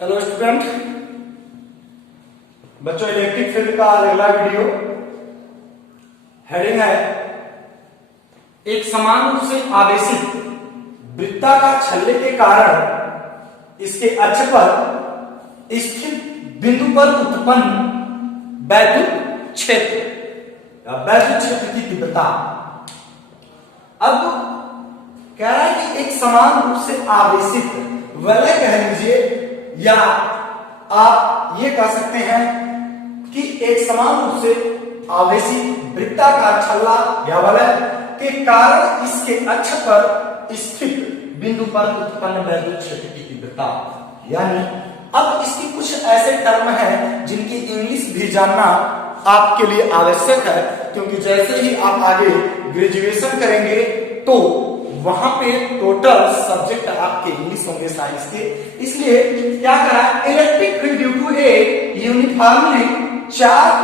Hello student बच्चों, electric field का अगला वीडियो हेडिंग है एक समान रूप से आवेशित वृत्ताकार छल्ले के कारण इसके अक्ष पर स्थित बिंदु पर उत्पन्न वैद्युत क्षेत्र या वैद्युत क्षेत्र की तीव्रता। अब कह रहा है कि एक समान रूप से आवेशित वलय कह लीजिए या आप ये कह सकते हैं कि एक समान रूप से आवेशित वृत्ताकार छल्ला या वलय के कारण इसके अक्ष पर स्थित बिंदु पर उत्पन्न वैद्युत क्षेत्र की तीव्रता। यानी अब इसकी कुछ ऐसे टर्म हैं जिनकी इंग्लिश भी जानना आपके लिए आवश्यक है, क्योंकि जैसे ही आप आगे ग्रेजुएशन करेंगे तो वहां पे टोटल सब्जेक्ट आपके इंग्लिश होंगे, साइंस के। इसलिए क्या करा, electric field due to a uniformly charge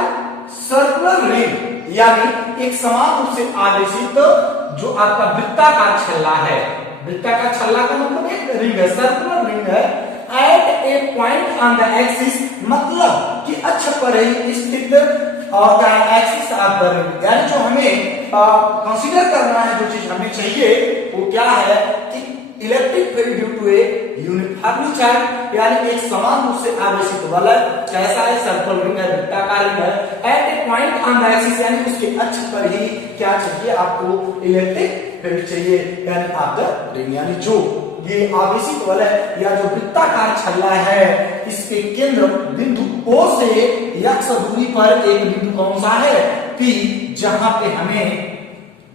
circular ring, यानी एक समान रूप से आवेशित जो आपका वृत्ताकार छल्ला है। वृत्ताकार छल्ला का मतलब एक रिंग है, सर्कुलर रिंग है। At a point on the axis, मतलब कि अक्ष पर ही स्थित और क्या एक्सिस ऑफ द रिंग, यानी जो हमें कंसीडर करना है, जो चीज हमें चाहिए वो क्या है कि electric field due to a uniformly charge, यानी एक समान रूप से आवेशित वलय कैसा है, सर्कुलर रिंग है, वृत्ताकार रिंग है। At a point on the axis, यानी उसके अक्ष पर ही क्या चाहिए आपको, इलेक्ट्रिक फील्ड चाहिए, यानी ऑफ द रिंग। यानी जो ये आवेशित वलय या जो वृत्ताकार छल्ला है, इसके केंद्र बिंदु O से x दूरी पर एक बिंदु कौन सा है, P, जहां पे हमें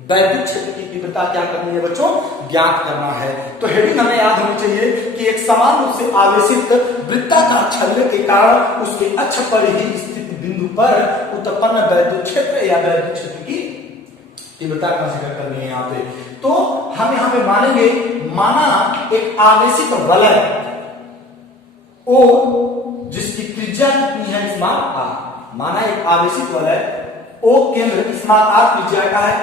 वैद्युत क्षेत्र की तीव्रता क्या करनी है बच्चों, ज्ञात करना है। तो हेडिंग हमें याद होनी चाहिए कि एक समान रूप से आवेशित वृत्ताकार छल्ले के कारण उसके अक्ष पर ही स्थित बिंदु पर उत्पन्न वैद्युत क्षेत्र या वैद्युत क्षेत्र की तीव्रता कंसीडर करनी है यहाँ पे। तो हम यहाँ पे मानेंगे, माना एक आवेशित वलय O जिसकी त्रिज्या कितनी है, स्मॉल r। माना एक आवेशित वलय O केंद्र स्मॉल r त्रिज्या का है,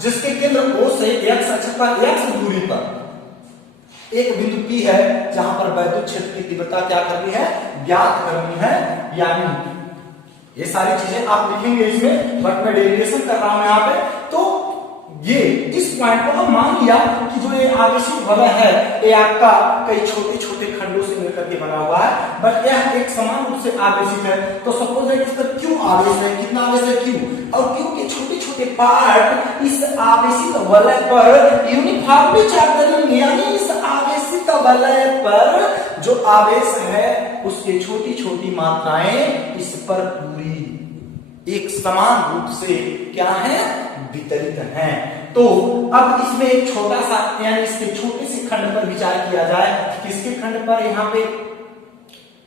जिसके केंद्र O से x अक्ष पर x दूरी पर एक बिंदु P है, जहां पर वैद्युत क्षेत्र की तीव्रता क्या करनी है, ज्ञात करनी है। यानी ये सारी चीजें आप लिखेंगे इसमें, बट मैं डेरिवेशन कर रहा हूं यहाँ पे। तो ये इस पॉइंट को हम मान लिया कि जो ये आवेशित वलय है ये आपका कई छोटे छोटे खंडों से मिलकर के बना हुआ है, बट यह एक समान रूप से आवेशित है। तो सपोज है कि इस पर Q आवेश है, कितना आवेश है Q, और Q के छोटे छोटे पार्ट इस आवेशित वलय पर यूनिफॉर्मली चार्ज करेंगे, यानी इस आवेशित वलय पर जो आवेश है उसके छोटी छोटी मात्राएं इस पर पूरी एक समान रूप से क्या है, वितरित हैं। तो अब इसमें एक छोटा सा, यानी इसके छोटे से खंड पर विचार किया जाए, किसके खंड पर, यहाँ पे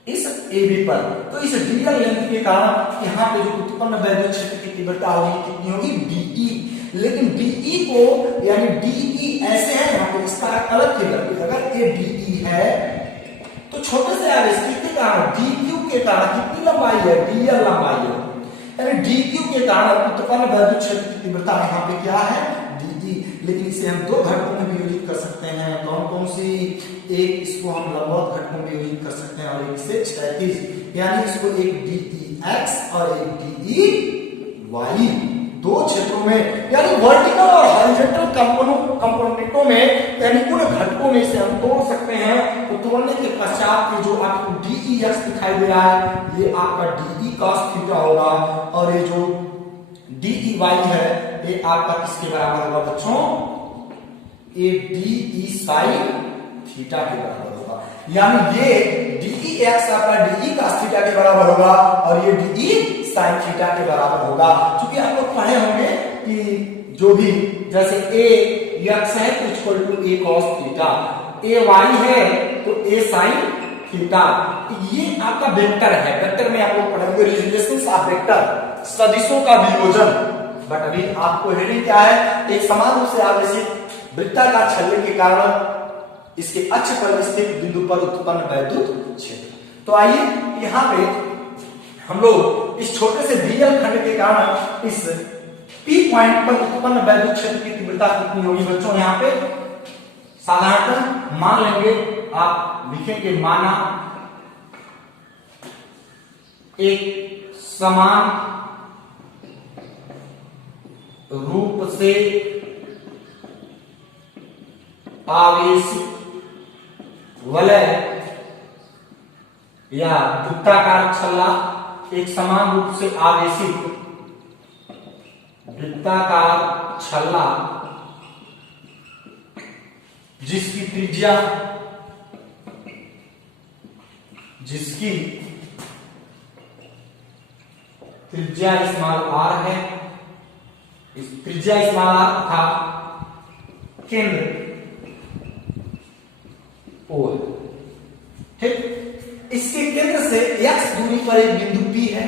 इस AB पर। तो इस डीएल लेंथ के कारण यहाँ पे जो उत्पन्न वैद्युत क्षेत्र की तीव्रता होगी कितनी होगी, DE। लेकिन DE को, यानी DE ऐसे है यहाँ पे, इसका अलग फिगर, अगर ये DE है तो छोटे से आवेश के कारण DQ के कारण कितनी लंबाई है, DL लंबाई है, यानी DQ के कारण उत्पन्न वैद्युत क्षेत्र की तीव्रता यहाँ पे क्या है, DE। लेकिन इसे हम दो घटकों में वियोजित कर सकते हैं, कौन कौन सी, एक इसको हम लंबवत घटकों में वियोजित कर सकते हैं और एक से क्षैतिज, यानी इसको एक DEX और एक DEY, दो क्षेत्रों में, यानी वर्टिकल और हॉरिजॉन्टल कंपोनेंटों में, यानी उन घटकों में से हम तोड़ सकते हैं। तो तोड़ने के पश्चात जो आपको DEX दिखाई दे रहा है ये आपका DE cos थीटा होगा, और ये जो DEY है ये आपका किसके बराबर होगा बच्चों, ये DE sin थीटा के बराबर होगा। यानी ये DEX आपका DE cos थीटा के बराबर होगा और ये DE sin थीटा के बराबर होगा। क्योंकि आप लोग पढ़े होंगे कि जो भी, जैसे AX है तो equal to A cos theta, AY है तो A sin थीटा, ये आपका वेक्टर है। वेक्टर में आप लोग पढ़ेंगे रिलेशंस ऑफ वेक्टर, सदिशों का वियोजन। बट अभी आपको हेडिंग क्या है, एक समान रूप से आवेशित वृत्ताकार छल्ले के कारण इसके अक्ष पर स्थित बिंदु पर उत्पन्न वैद्युत क्षेत्र। तो आइए यहाँ पे हम लोग इस छोटे से DL खंड के कारण इस P पॉइंट पर उत्पन्न वैद्युत क्षेत्र की तीव्रता कितनी होगी बच्चों, यहाँ पे साधारणतः मान लेंगे, आप लिखेंगे माना एक समान रूप से आवेशित वलय या वृत्ताकार छल्ला, एक समान रूप से आवेशित वृत्ताकार छल्ला जिसकी त्रिज्या स्मॉल r है, इस त्रिज्या स्मॉल r था केंद्र O है। ठीक, इसके केंद्र से x दूरी पर एक बिंदु P है,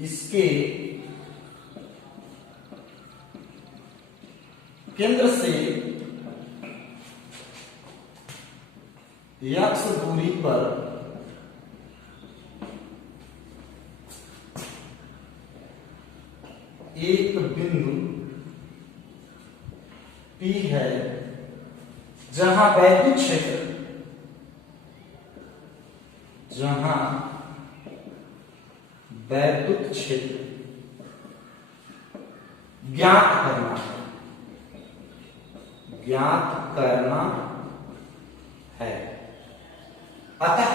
इसके केंद्र से x दूरी पर एक बिंदु P है जहां वैद्युत क्षेत्र ज्ञात करना है। अतः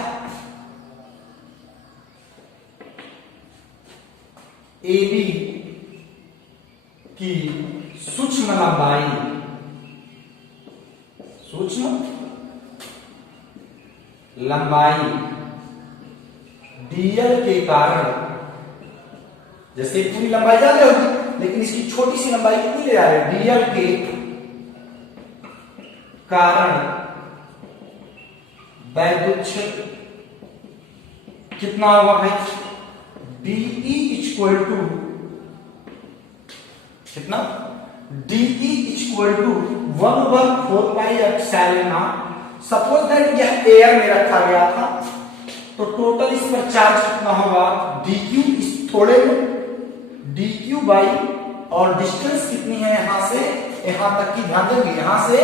AB की सूक्ष्म लंबाई dl के कारण, जैसे पूरी लंबाई ज्यादा होगी लेकिन इसकी छोटी सी लंबाई कितनी ले रहा है, dl के कारण वैद्युत क्षेत्र कितना होगा भाई, DE इक्वल टू कितना, DE equal to 1/4 pi epsilon naught. Suppose that यह एयर में रखा गया था तो टोटल इस पर चार्ज कितना होगा, dq इस थोड़े में dq बाई, और डिस्टेंस कितनी है यहां से यहां तक की, ध्यान देंगे यहां से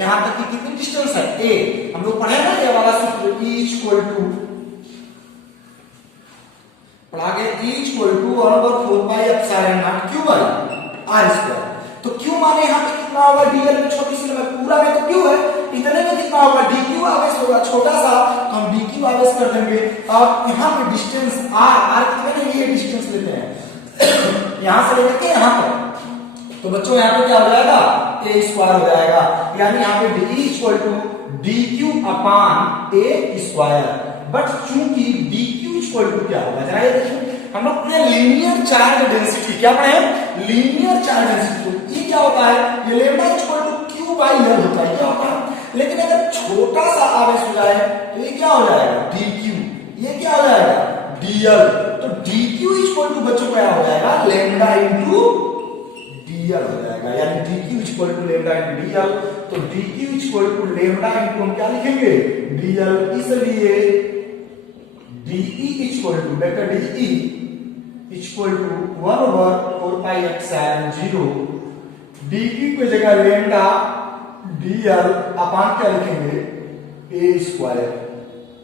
यहां तक की कितनी डिस्टेंस है a, हम लोग पढ़े ना ये वाला सूत्र E इक्वल टू पढ़ा गया, E equal to 1/4 pi epsilon naught q by r square. तो q माने यहां पे कितना होगा, dl में छोटी सी लंबाई, पूरा में तो q है, इतने में कितना होगा, dq आवेश होगा छोटा सा, तो हम dq आवेश कर देंगे। अब यहाँ पे डिस्टेंस r कितने, ये डिस्टेंस लेते हैं यहां से लेकर के यहां पर, तो बच्चों यहाँ पे क्या हो जाएगा, a स्क्वायर हो जाएगा, यानी यहाँ पे d equal to dq upon a square. But चूंकि dq इक्वल टू क्या होगा, जरा ये देखिए, हम लोग पढ़े लीनियर चार्ज डेंसिटी, क्या पढ़े हैं, लीनियर चार्ज डेंसिटी। ये क्या होता है, ये lambda equal to q by l होता है, क्या होता है, लेकिन अगर छोटा सा आवेश हो जाए तो ये क्या हो जाएगा, dq, ये क्या हो जाएगा, dl। तो dq इक्वल टू बच्चों क्या हो जाएगा, लैम्डा इंटू dl हो जाएगा, यानी dq equal to lambda into dl। तो dq equal to lambda into हम क्या लिखेंगे, dl, इसलिए de equal to vector de equal to 1/4 pi epsilon 0 dq की जगह लैम्डा dl अपान क्या लिखेंगे, a स्क्वायर।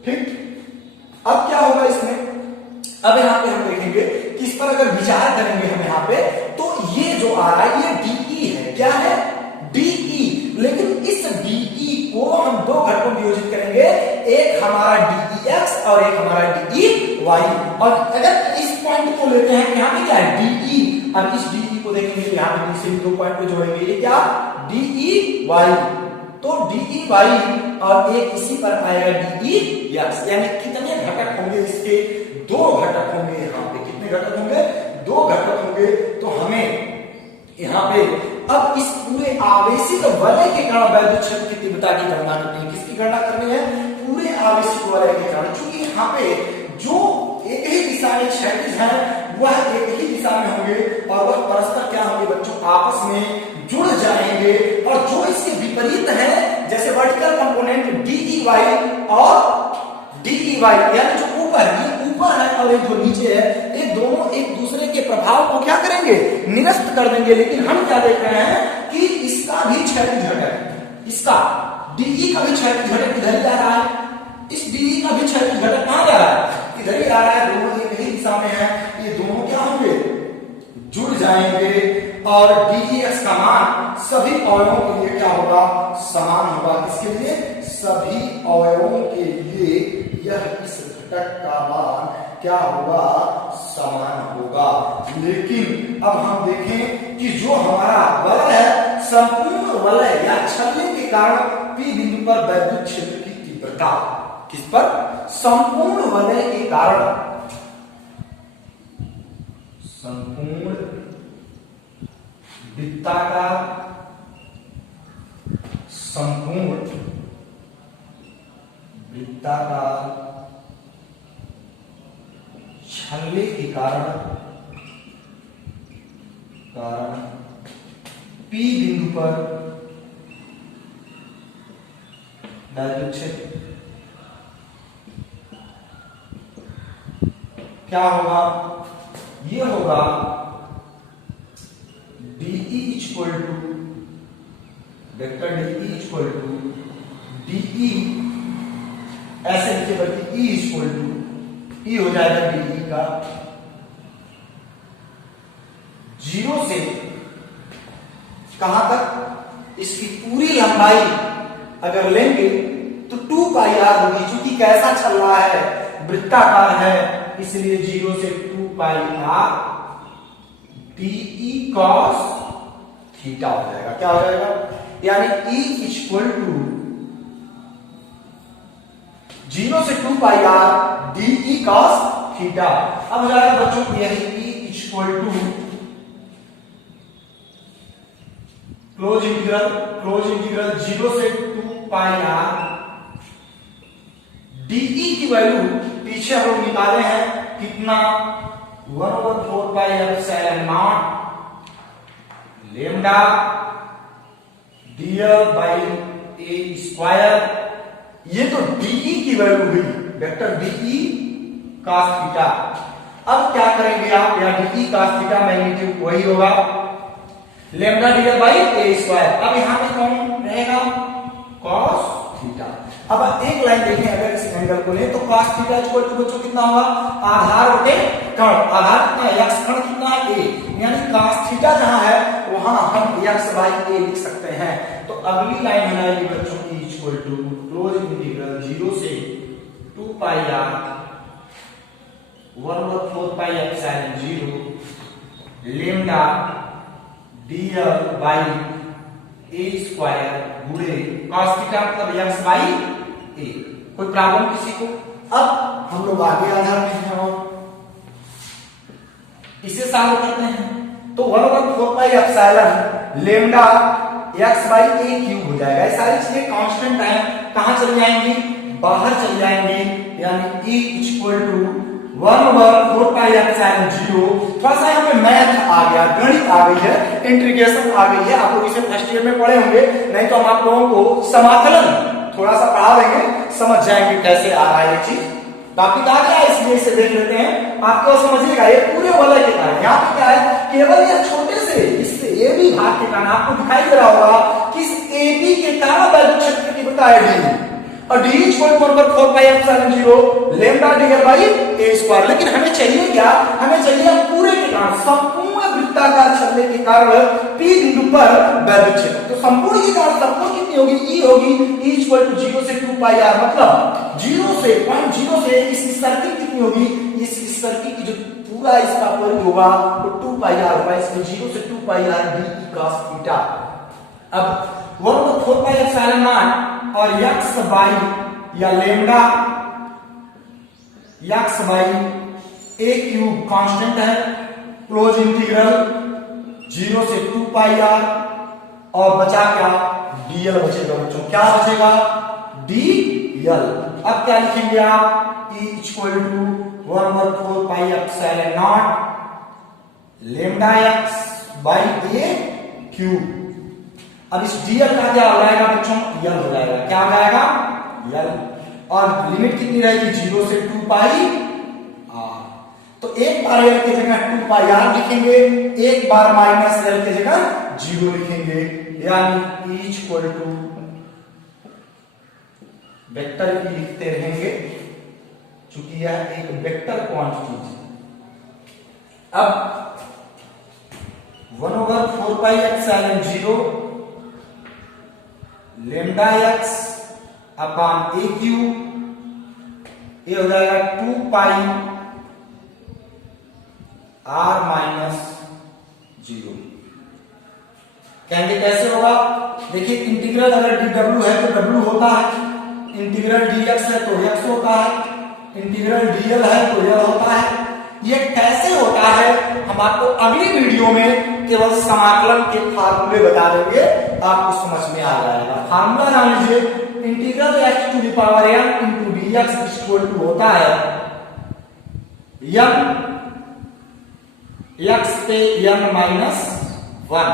ठीक, अब क्या होगा इसमें, अब यहाँ पे हम देखेंगे कि इस पर अगर विचार करेंगे हम यहाँ पे, तो ये जो आ रहा है ये DE है, क्या है, DE। लेकिन इस DE को हम दो घटकों में विभाजित करेंगे, एक हमारा DEX और एक हमारा DEY। और अगर इस पॉइंट को लेते हैं, यहाँ पे क्या है, DE, अब इस DE को देखेंगे यहाँ पे इसे दो पॉइंट को जोड़ेंगे, ये क्या, DEY। तो DEY और एक इसी पर आएगा DEX, यानी कितने घटक होंगे इसके, दो घटक होंगे, यहाँ पे कितने घटक होंगे, दो घटक होंगे। तो हमें यहाँ पे अब इस पूरे आवेशित वलय के कारण वैद्युत क्षेत्र की तीव्रता की गणना करनी है, किसकी गणना करनी है, पूरे आवेशित वलय के कारण, क्योंकि यहाँ पे जो एक ही दिशा में क्षैतिज है वह एक ही दिशा में होंगे और वह परस्पर क्या होंगे बच्चों, आपस में जुड़ जाएंगे। और जो इसके विपरीत है, जैसे वर्टिकल कंपोनेंट DEY और DEY, यानी जो ऊपर है और एक जो नीचे है, ये दोनों एक दूसरे के प्रभाव को क्या करेंगे, निरस्त कर देंगे। लेकिन हम क्या देख रहे हैं कि इसका भी क्षैतिज घटक, इसका DE का भी क्षैतिज घटक इधर ही आ रहा है, इस डी का भी क्षैतिज घटक कहां जा रहा है, इधर ही आ रहा है, दोनों एक ही दिशा में है, ये दोनों क्या होंगे, जुड़ जाएंगे और dx का मान सभी अवयवों के लिए क्या होगा, समान होगा। किसके लिए, सभी अवयवों के लिए यह इस घटक का मान क्या होगा, समान होगा। लेकिन अब हम देखें कि जो हमारा वलय है, संपूर्ण वलय या छलने के कारण P बिंदु पर वैद्युत क्षेत्र की तीव्रता, किस पर, संपूर्ण वलय के कारण, संपूर्ण वृत्ताकार, संपूर्ण वृत्ताकार छलने के कारण P बिंदु पर वैद्युत क्षेत्र क्या होगा, ये होगा DE equal to vector DE equal to DE ऐसे लिखे, बल्कि E इक्वल टू E हो जाएगा DE का 0 से कहां तक, इसकी पूरी लंबाई अगर लेंगे तो 2 पाई r होगी, क्योंकि कैसा चल रहा है, वृत्ताकार है, इसलिए 0 से 2 pi r DE cos theta हो जाएगा। क्या हो जाएगा, यानी E इक्वल टू 0 से 2 pi r DE cos theta. अब हो जाएगा बच्चों यही E equal to close integral 0 से 2 पाई r DE की वैल्यू पीछे हम लोग निकाले हैं कितना, 1/4 pi epsilon naught lambda dl by a square. ये तो DE की वैल्यू हुई, वेक्टर DE cos थीटा। अब क्या करेंगे आप, या DE cos थीटा मैग्नीट्यूड वही होगा lambda dl by a square. अब यहां पे कौन रहेगा, cos थीटा। अब एक लाइन देखें, अगर इस एंगल को लें तो cos थीटा इक्वल टू बच्चों कितना होगा, आधार बटे कण, आधार कितना है, x कण कितना है a, यानी cos थीटा जहां है वहां हम x बाई a लिख सकते हैं। तो अगली लाइन बनाएगी बच्चों की इक्वल टू क्लोज इंटीग्रल 0 से 2 pi r 1/4 pi epsilon 0 lambda dl by a square गुणे cos थीटा मतलब x बाई a। कोई प्रॉब्लम किसी को। अब हम लोग आगे आधार में हैं, इसे सॉल्व करते हैं तो 1/4 pi epsilon lambda x by a cube हो जाएगा। ये सारी चीजें कांस्टेंट टाइम कहां चली जाएंगी, बाहर चली जाएंगी, यानी E equal to 1/4 pi epsilon 0। थोड़ा सा यहाँ पे मैथ आ गया, गणित आ गई है, इंटीग्रेशन आ गई है। आप लोग इसे फर्स्ट ईयर में पढ़े होंगे, नहीं तो हम आप लोगों को समाकलन थोड़ा सा पढ़ा देंगे, समझ जाएंगे कैसे आ रहा है ये चीज। टॉपिक आ गया, इसलिए इसे देख लेते हैं, आपको समझिएगा। ये पूरे वलय के कारण यहाँ पे क्या है, केवल ये छोटे से इससे ए बी भाग के कारण आपको दिखाई दे रहा होगा कि इस ए बी के कारण वैद्युत क्षेत्र की तीव्रता है डी, और D equal to 1/4 pi epsilon 0 lambda dl by a square. लेकिन हमें चाहिए क्या, हमें चाहिए पूरे के कारण, संपूर्ण वृत्ताकार छलने के कारण P बिंदु पर वैद्युत क्षेत्र। तो संपूर्ण के कारण संपूर्ण कितनी होगी, E होगी, E इक्वल टू 0 से 2 पाई r, मतलब 0 से पॉइंट 0 से इस सर्किल कितनी होगी, इस सर्किल की जो पूरा इसका परिधि होगा तो 2 पाई r होगा, इसमें 0 से 2 pi r DE cos theta. अब 1/4 पाई एप्सिलॉन नॉट और x बाई या lambda x by a cube constant है, क्लोज इंटीग्रल 0 से 2 पाई r, और बचा क्या, dl बचेगा बच्चों। क्या बचेगा, dl। अब क्या लिखेंगे आप, E equal to 1/4 pi epsilon naught lambda x by a cube. अब इस dl का क्या हो जाएगा बच्चों, l हो जाएगा। क्या हो जाएगा, l, और लिमिट कितनी रहेगी, 0 से 2 पाई r। तो एक बार l की जगह 2 पाई r लिखेंगे, एक बार माइनस l की जगह 0 लिखेंगे, यानी E इक्वल टू वेक्टर भी लिखते रहेंगे क्योंकि यह एक वेक्टर क्वांटिटी है। अब 1/4πε0 लेमडा एक्स अपान ए क्यू, ये हो जाएगा 2π r माइनस 0। कहेंगे कैसे होगा? देखिए इंटीग्रल अगर dw है तो w होता है, इंटीग्रल dx है तो x होता है, इंटीग्रल dl है तो यह होता है। ये कैसे होता है हम आपको अगली वीडियो में केवल समाकलन के फार्मूले बता देंगे, आपको समझ में आ जाएगा। फार्मूला जान लीजिए, integral x to the power n into dx equal to होता है m x पे n माइनस 1।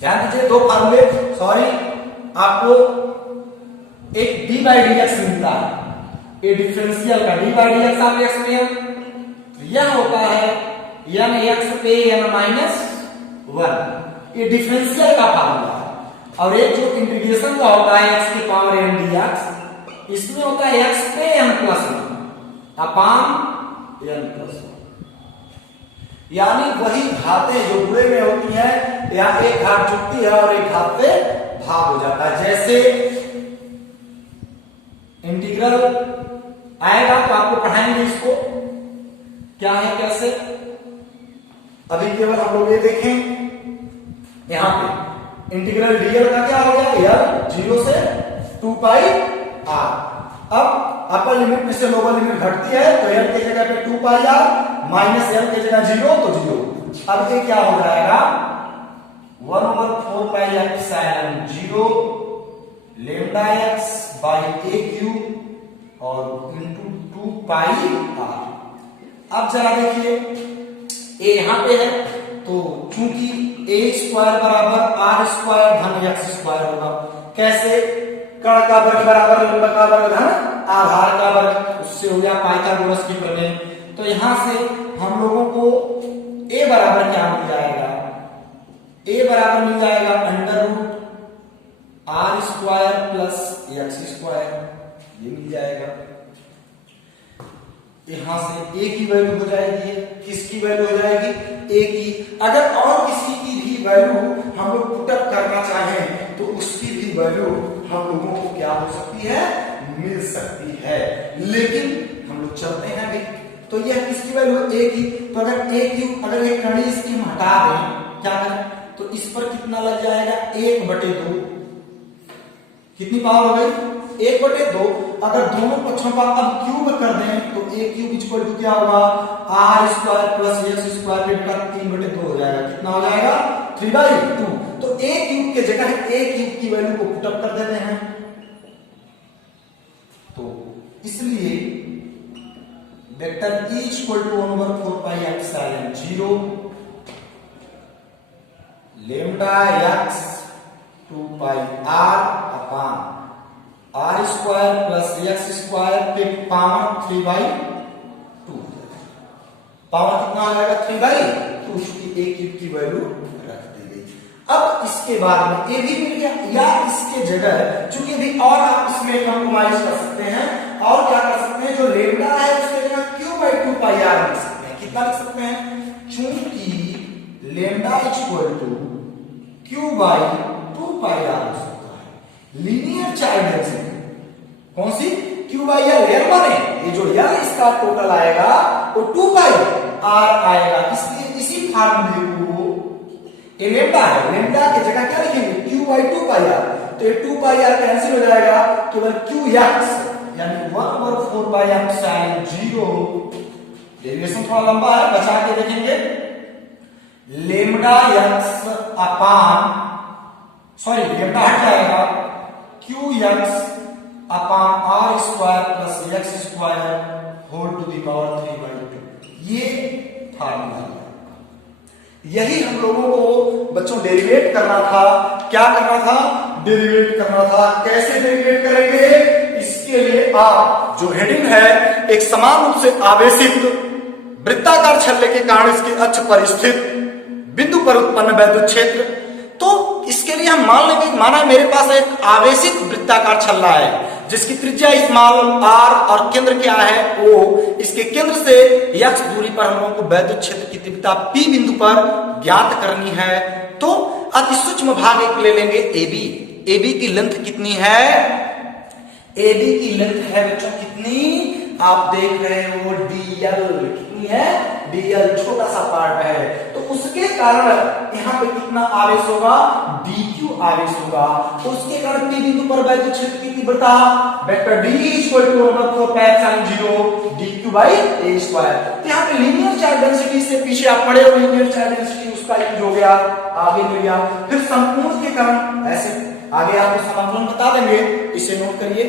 ध्यान दीजिए दो फार्मूले, सॉरी आपको एक d बाई डी एक्स मिलता है, ये डिफरेंशियल का d बाई डी एक्स आप x में तो यह होता है n x पे n माइनस 1, ये डिफरेंशियल का फार्मूला है। और एक जो इंटीग्रेशन का होता है x की पावर n dx, इसमें होता है x पे n प्लस 1 अपान n प्लस 1, यानी वही घातें जो बुरे में होती हैं, या एक घात जुटती है और एक घात पे भाग हो जाता है। जैसे इंटीग्रल आएगा तो आपको पढ़ाएंगे इसको क्या है कैसे। अभी केवल हम लोग ये देखें, यहां पे इंटीग्रल डीएल का क्या हो गया, l 0 से 2π r। अब अपर लिमिट में से लोअर लिमिट घटती है तो l की जगह पे 2π r माइनस l की जगह 0 तो 0। अब ये क्या हो जाएगा 1/4πε0 lambda x by a cube और इंटू 2π r। अब जरा देखिए ए यहां पे है तो चूंकि a स्क्वायर बराबर r स्क्वायर धन x स्क्वायर होगा। कैसे? कण का वर्ग बराबर लंब का वर्ग धन आधार का वर्ग, उससे हो गया पाइथागोरस की प्रमेय। तो यहां से हम लोगों को a बराबर क्या मिल जाएगा, a बराबर मिल जाएगा under root r square plus x square, ये मिल जाएगा। यहां से a की वैल्यू हो जाएगी, किसकी वैल्यू हो जाएगी, a की। अगर और किसी की भी वैल्यू हम लोग पुटअप करना चाहें तो उसकी भी वैल्यू हम लोगों को क्या हो सकती है, मिल सकती है। लेकिन हम लोग चलते हैं अभी, तो यह किसकी वैल्यू है, a की। तो अगर a की अगर एक कड़ी इसकी हम हटा दें, क्या करें, तो इस पर कितना लग जाएगा 1/2, कितनी पावर हो गई 1/2। अगर दोनों पक्षों का अब क्यूब कर दें तो a क्यूब इक्वल टू क्या होगा r square plus x square का 3/2 हो जाएगा। कितना हो जाएगा 3/2। तो a क्यूब के जगह a क्यूब की वैल्यू को पुटअप कर देते हैं, तो इसलिए vector E equal to 1/4πε0 lambda x 2π r upon r square plus x square पे पावर 3/2। पावर कितना आ जाएगा 3/2, उसकी a क्यूब की वैल्यू रख दी गई। अब इसके बाद में a भी मिल गया, या इसके जगह चूंकि भी और आप इसमें कंप्रोमाइज कर सकते हैं और क्या कर सकते हैं, जो लेमडा है उसके जगह q/2πr लिख सकते हैं। कितना लिख सकते हैं, चूंकि लेमडा इक्वल टू q/2πr हो सकता है। लीनियर चाइल्ड डेंसिटी कौन सी, q/l l बने, ये जो l इसका टोटल आएगा वो 2πr आएगा। इसलिए इसी फार्मूले को ये लेमडा है, लेमडा की जगह क्या लिखेंगे q/2πr, तो ये 2πr कैंसिल हो जाएगा, केवल qx यानी 1/4πε0। डेरिवेशन थोड़ा लंबा है, बचा के देखेंगे। Lambda x upon sorry lambda हट जाएगा qx upon r square plus x square whole to the power 3/2। ये फार्मूला है। यही हम लोगों को बच्चों डेरिवेट करना था। क्या करना था, डेरिवेट करना था। कैसे डेरिवेट करेंगे, इसके लिए आप जो हेडिंग है, एक समान रूप से आवेशित वृत्ताकार छल्ले के कारण इसके अक्ष पर स्थित बिंदु पर उत्पन्न वैद्युत क्षेत्र। तो इसके लिए हम मान लेंगे माना मेरे पास एक आवेशित वृत्ताकार छल्ला है जिसकी त्रिज्या स्मॉल r और केंद्र क्या है O। इसके केंद्र से x दूरी पर हम लोगों को वैद्युत क्षेत्र की तीव्रता P बिंदु पर ज्ञात करनी है। तो अति सूक्ष्म भाग एक ले लेंगे AB। AB की लेंथ कितनी है? AB की लेंथ है बच्चों कितनी? आप देख रहे हो DL। कितनी है? DL छोटा सा पार्ट है, तो उसके कारण यहाँ पे कितना आवेश होगा? dq आवेश होगा। तो उसके कारण P बिंदु पर वैद्युत क्षेत्र की तीव्रता vector D dq by a square. तो यहाँ पे लीनियर चार्ज डेंसिटी से पीछे आप पढ़े हो, लीनियर चार्ज डेंसिटी उसका यूज हो गया, आगे मिल गया। फिर संपूर्ण के कारण ऐसे आगे आपको समाकलन बता देंगे, इसे नोट करिए।